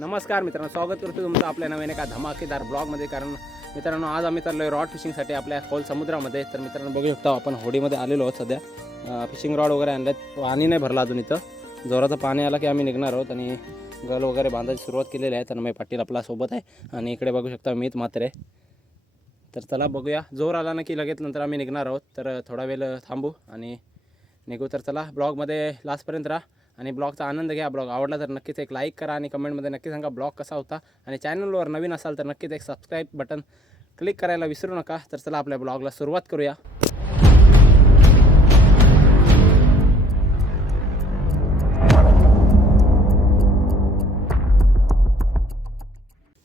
नमस्कार मित्रांनो, स्वागत करतो तुमचं आपल्या नवीन एका धमाकेदार ब्लॉगमध्ये. कारण मित्रांनो, आज आम्ही चाललो रॉड फिशिंगसाठी आपल्या खोल समुद्रामध्ये. तर मित्रांनो, बघू शकता आपण होडीमध्ये आलेलो आहोत. सध्या फिशिंग रॉड वगैरे आणलेत. पाणी नाही भरला अजून इथं. जोराचं पाणी आला की आम्ही निघणार आहोत आणि गल वगैरे बांधायची सुरुवात केलेली आहे. तर मी पाटील आपला सोबत आहे आणि इकडे बघू शकता मीत म्हात्रे. तर चला बघूया, जोर आला ना की लगेच नंतर आम्ही निघणार आहोत. तर थोडा वेळ थांबू आणि निघू. तर चला ब्लॉगमध्ये लास्टपर्यंत राहा आणि ब्लॉगचा आनंद घ्या. ब्लॉग आवडला तर नक्कीच एक लाईक करा आणि कमेंटमध्ये नक्की सांगा ब्लॉग कसा होता. आणि चॅनलवर नवीन असाल तर नक्कीच एक सबस्क्राईब बटन क्लिक करायला विसरू नका. तर चला आपल्या ब्लॉगला सुरुवात करूया.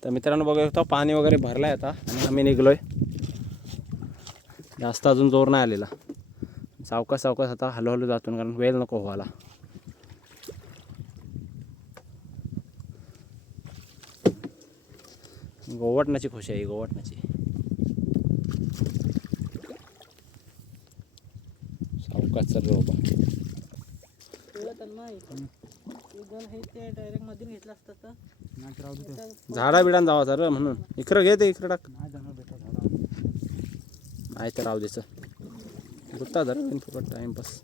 तर मित्रांनो, बघू शकतो पाणी वगैरे भरलं आहे आता आणि आम्ही निघलो आहे. जास्त अजून जोर नाही आलेला. सावकाश सावकाश आता हळूहळू जातो कारण वेळ नको व्हायला. गोवटण्याची खुशी आहे, गोवटण्याची. सावकाश चालू बाबा. झाडा बिडान जावा सर म्हणून इकडं घे ते इकडं टाक. नाही तर राहू द्यायचं. गुत्ता जरा फुकट टाइमपास.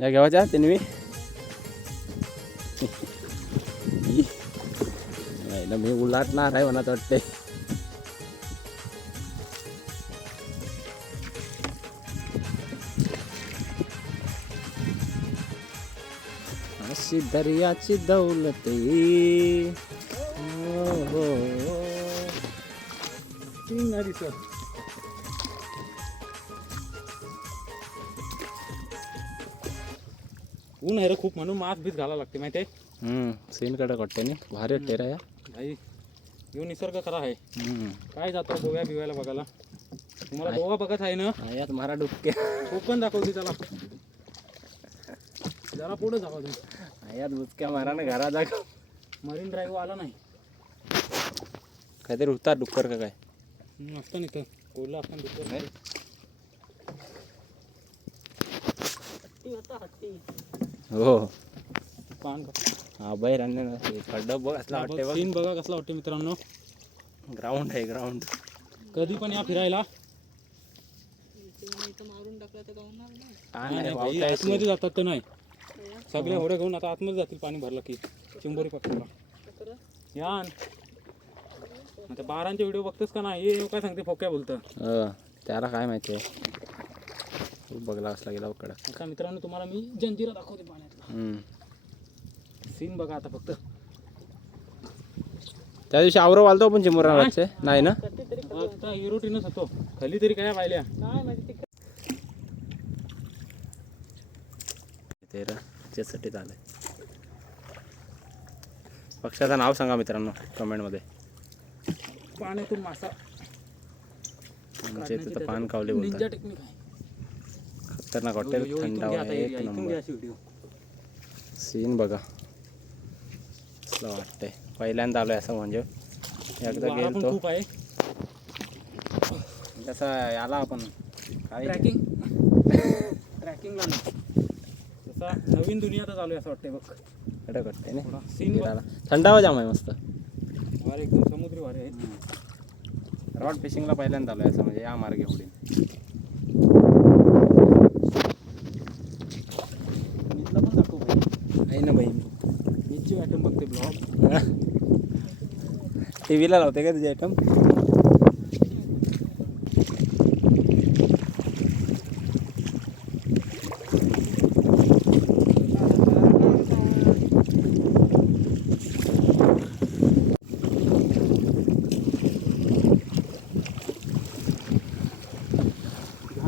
या घेवायच्या ते मी मी उलाटणार आहे मनात वाटते. अशी दर्याची दौलत ऊन आहे रे खूप, म्हणून मास्क बीस घालायला लागते माहिती आहे. सीन कडे वाटते ना भारी वाटते रे. भाई यो निसर्ग खरा आहे. काय जातो गोव्या बिव्याला बघायला. तुम्हाला गोवा बघत आहे ना, यात मारा डुबके. कोकण दाखवते त्याला. जरा पुढे जावा तुम्ही. यात बुचक्या मारा ना घरा दाखव. मरीन ड्राईव्ह आला नाही. काहीतरी उठतात डुक्कर का काय असतं नाही तर कोल्हा असतं दुसरं. हो पान हा बाहेर आणले खड्डा बघ असला वाटते बघ. सीन बघा कसला वाटते मित्रांनो. ग्राउंड आहे ग्राउंड. कधी पण या फिरायला. आतमध्ये जातात तर नाही सगळे होडे घेऊन आता आतमध्ये जातील. पाणी भरलं की चिंबोरी पकडला या. आता बारांचे व्हिडिओ बघतोस का नाही. हे काय सांगते फोक्या बोलतं. त्याला काय माहिती आहे. खूप बघला असला गेला कडक. आता मित्रांनो तुम्हाला मी जंजिरा दाखवते पाण्यातला. सीन बघा आता फक्त. त्या दिवशी आवरो वालतो आपण चिमुराचे नाही ना. आता हिरोटीनच होतो खाली तरी काय पाहिल्या त्यासाठी झालंय. पक्षाचं नाव सांगा मित्रांनो कमेंटमध्ये. पाण्यातून मासा आमच्या इथं पान कावले निंजा बोलतात. टेक्निक आहे. खतरनाक हॉटेल थंड एक नंबर. सीन बघा असं वाटतंय. पहिल्यांदा आलोय असं म्हणजे. एकदा गेलतो खूप आहे कसं याला आपण काय ट्रॅकिंगला तसा नवीन दुनिया तर चालू आहे असं वाटतंय बघ. कडक वाटतंय ना सीन फिरायला. थंडावा जाम आहे मस्त. वारे एकदम समुद्री वारे आहेत. रॉड फिशिंगला पहिल्यांदा आलोय असं म्हणजे या मार्गे होडी. मीतला पण दाखव भाई. आहे ना बाई. मीची आयटम बघते ब्लॉग. टीव्हीला लावते का तुझी आयटम.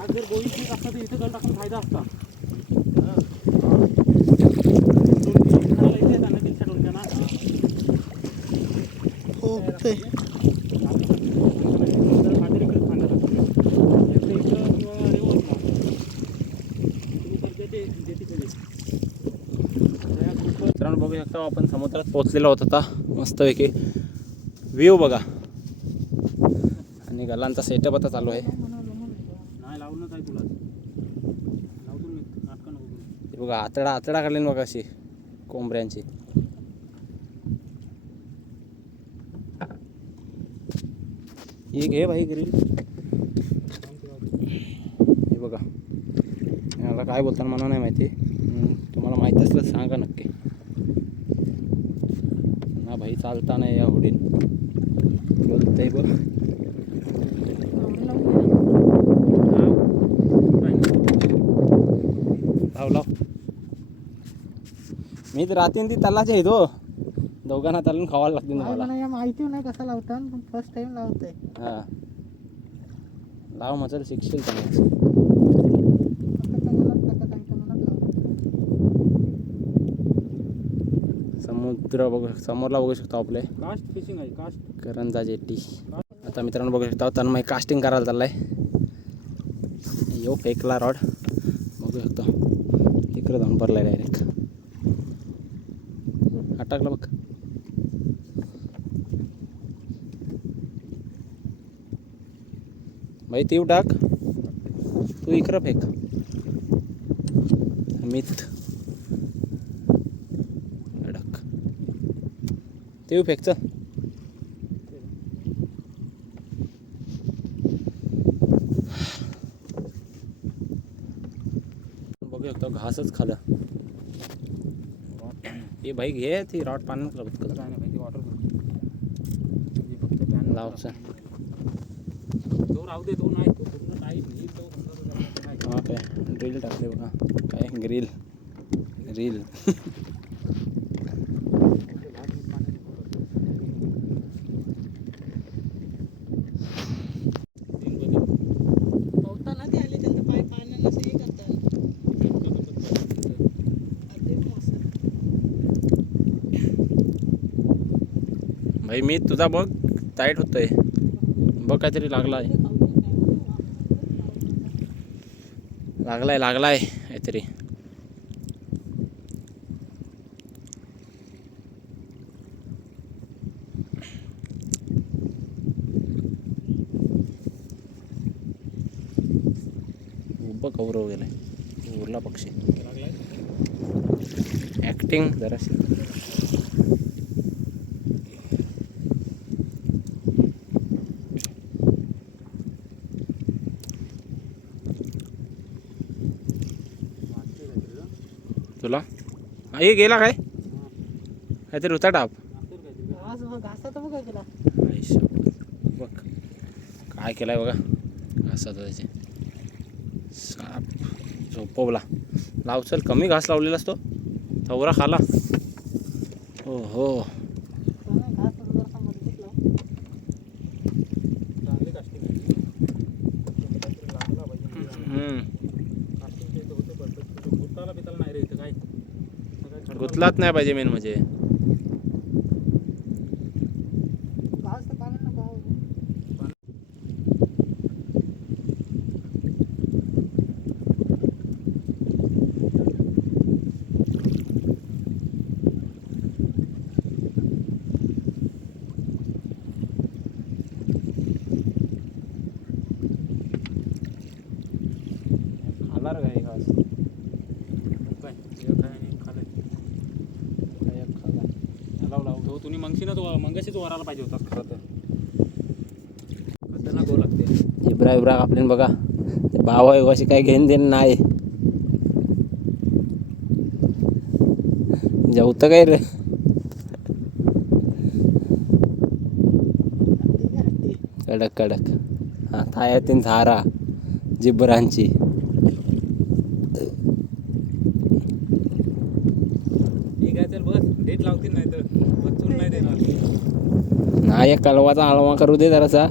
जर गोळी ठीक असता तर इथे जल टाकून फायदा असता. मित्रांनो बघू शकता आपण समुद्रात पोहोचलेलो होत आता. मस्तपैकी व्ह्यू बघा आणि गलांचा सेटअप आता चालू आहे. नाही लावूनच आहे तुला. लावतो मी नाटकं नको. बघा आतडा काढली ना बघा अशी कोंबड्यांची. ही घे भाई ग्रिल. हे बघा याला काय बोलताना मला नाही माहिती. तुम्हाला माहिती असलं तर सांगा नक्की. ना भाई चालता नाही या होडीन बोलतंय बघ. लाव मी तर रात्री ती तलाच्या येतो दोघांना तलून खावायला लागते तुम्हाला. माहिती नाही कसा लावता फर्स्ट टाइम लावतोय. हां लाव मचल शिकशील तुम्ही. समुद्र बघू समोरला बघू शकतो आपले कास्ट फिशिंग आहे कास्ट. करंजा जेट्टी. आता मित्रांनो बघू शकता तन्मय कास्टिंग करायला चाललाय. यो फेकला रॉड बघू शकतो तिकडे जाऊन भरलाय डायरेक्ट. अटकला बघ. भाई तीव टाक तू इकडं फेक. मित अडक तीव फेक चल. बघू शकतो घासच खालं. हे भाई घे ती रॉड पाण्यात लावत काय नाही माहिती वॉटर लावचं. तो राहू दे तो नाही तो पूर्ण टाईट नाही तो समजा हा काय ड्रिल टाकते बघा काय ग्रिल रील. भाई मी तुझा बघ टाईट होतोय बघ काहीतरी लागलाय काहीतरी. उभं कौरव गेलाय उरला पक्षी. ॲक्टिंग जराशी. तुला हे गेला काय काहीतरी होता टाप. बघ काय केलाय बघा घासाचा त्याचे साप झोपवला. लाव चल कमी घास लावलेला असतो थवरा खाला. हो हो गुतलाच नाही पाहिजे मेन म्हणजे. खाणार काय घास तो तुम्ही मंगशीनं तो मंगाशीच वराला पाहिजे होता खरं तर. खतरनाक गो लागते. इब्रा आपल्याला बघा ते भाव आहे अशी काही घेणं देणं नाही. जेवतं काय रे. कडक हा थायातीन झारा जिब्रांची. ठीक आहे चल बस डेट लावतील नाही तर बच्चून नाही देणार. नाही एक कलवाचा हलवा करू दे जरासा.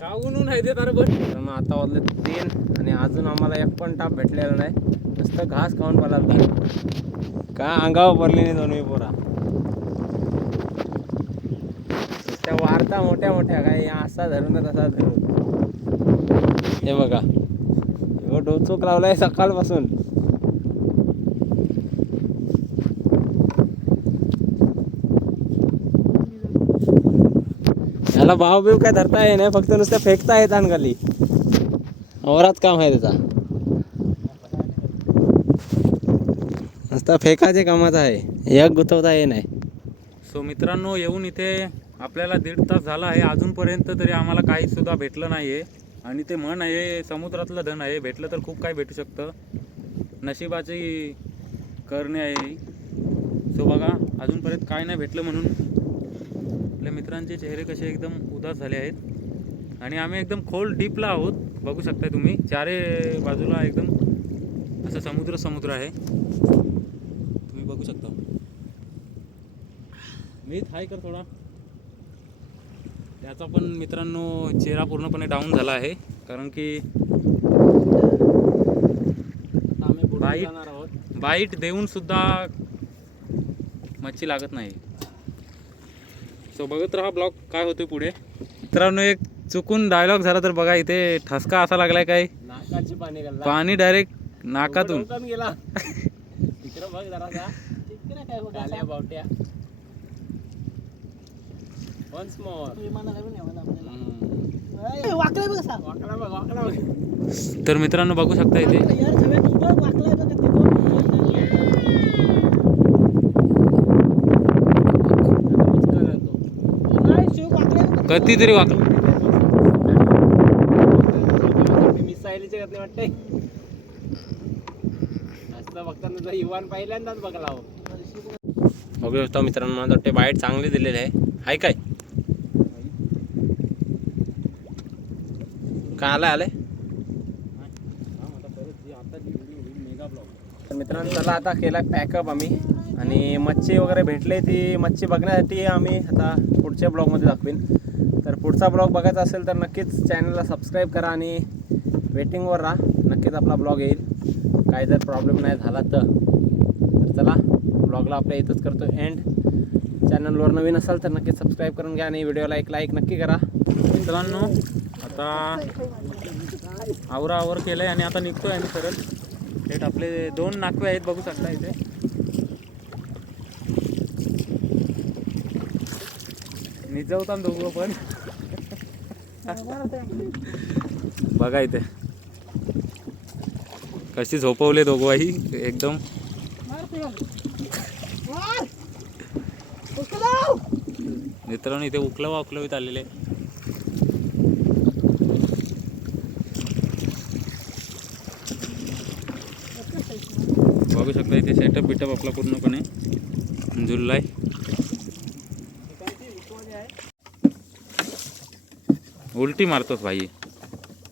काहून नाही देत अरे बस. तर मग आता वाजले 3 आणि अजून आम्हाला एक पण टाप भेटलेला नाही. नुसतं घास खाऊन पळाला झाड का अंगावर पडली नाही दोन्ही पोरा. त्या वारता मोठ्या काय असा धरून तसा धरून. हे बघा एवढं डोचोक लावलाय सकाळपासून. याला भाव बिव काय धरता येई नाही फक्त नुसतं फेकता येत खाली. औरात काम आहे त्याचा. नुसता फेकाचे कामात आहे, एक गुतवता हे नाही. सो मित्रांनो, येऊन इथे आपल्याला 1.5 तास झाला आहे. अजूनपर्यंत तरी आम्हाला काहीच सुद्धा भेटलं नाही आहे. आणि ते म्हण आहे समुद्रातलं धन आहे, भेटलं तर खूप काही भेटू शकतं. नशिबाची करणे आहे. सो बघा, अजूनपर्यंत काय नाही भेटलं म्हणून आपल्या मित्रांचे चेहरे कसे एकदम उदास झाले आहेत. आणि आम्ही एकदम खोल डीपला आहोत, बघू शकताय तुम्ही. चारे बाजूला एकदम असं समुद्र आहे, तुम्ही बघू शकता. मीच हाय कर थोडा. त्याचा पण मित्रांनो चेहरा पूर्णपणे डाऊन झाला आहे, कारण की आम्ही बुडून बाईट जाणार आहोत. बाईट देऊन सुद्धा मच्छी लागत नाही. सो बघत राहा ब्लॉग काय होते पुढे. मित्रांनो, एक चुकून डायलॉग झाला तर बघा, इथे ठसका असा लागलाय काय, नाकाची पाणी घालला. पाणी डायरेक्ट नाकातून. डोकान गेला. इकडं बघ जरा जा. तिकडे काय बघा गाल्या बावट्या. Once more. विमानाला पण यावं आपल्याला. वाकलाय बघ कसा. वाकडा बघ, वाकडा बघ. तर मित्रांनो बघू शकता इथे यार सगळ्यात उभं वाकलाय बघ ते. नाही शिव वाकलाय बघ. कधीतरी वाक मिसाईलचे घातले वाटते. असं बघताना तुझा युवान पहिल्यांदाच बघायला हवं. बघू शकता मित्रांनो, मला वाटते बाईट चांगली दिलेली आहे काय. काय आलंय तर मित्रांनो, चला आता केला पॅकअप आम्ही. आणि मच्छी वगैरे भेटली, ती मच्छी बघण्यासाठी आम्ही आता पुढच्या ब्लॉगमध्ये दाखवीन. तर पुढचा ब्लॉग बघायचा असेल तर नक्कीच चॅनलला सबस्क्राईब करा आणि वेटिंगवर राहा. नक्कीच आपला ब्लॉग येईल. काही जर प्रॉब्लेम नाही झाला तर चला, ब्लॉगला आपल्या इथंच करतो एंड. चॅनलवर नवीन असाल तर नक्कीच सबस्क्राईब करून घ्या आणि व्हिडिओला एक लाईक नक्की करा. मित्रांनो, आता आवर केलंय आणि आता निघतोय आम्ही सरळ. थेट आपले 2 नाकवे आहेत, बघू शकता इथे. निजवता दोघं पण. बघा इथे कशी झोपवले दोघंही एकदम. मित्रांनो, इथे उकलवीत आलेले. बघू शकता इथे सेटअप बिटअप आपला पूर्णपणे जुळलाय. उलटी मारतोस भाई.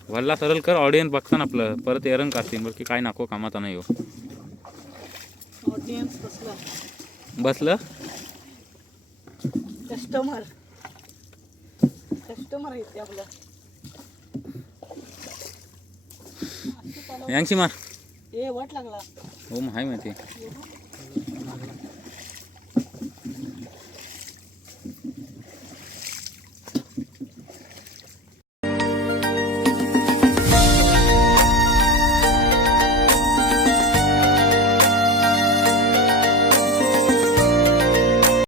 वल्ला सरळ कर, ऑडियन्स बघताना आपलं परत एरंग काढतील बरं की काय नको कामाचा नाही हो. ऑडियन्स बसला. बसलं कस्टमर आहे ते आपलं. यांची मार. ए वाट लागला. हो, हाय माहिती.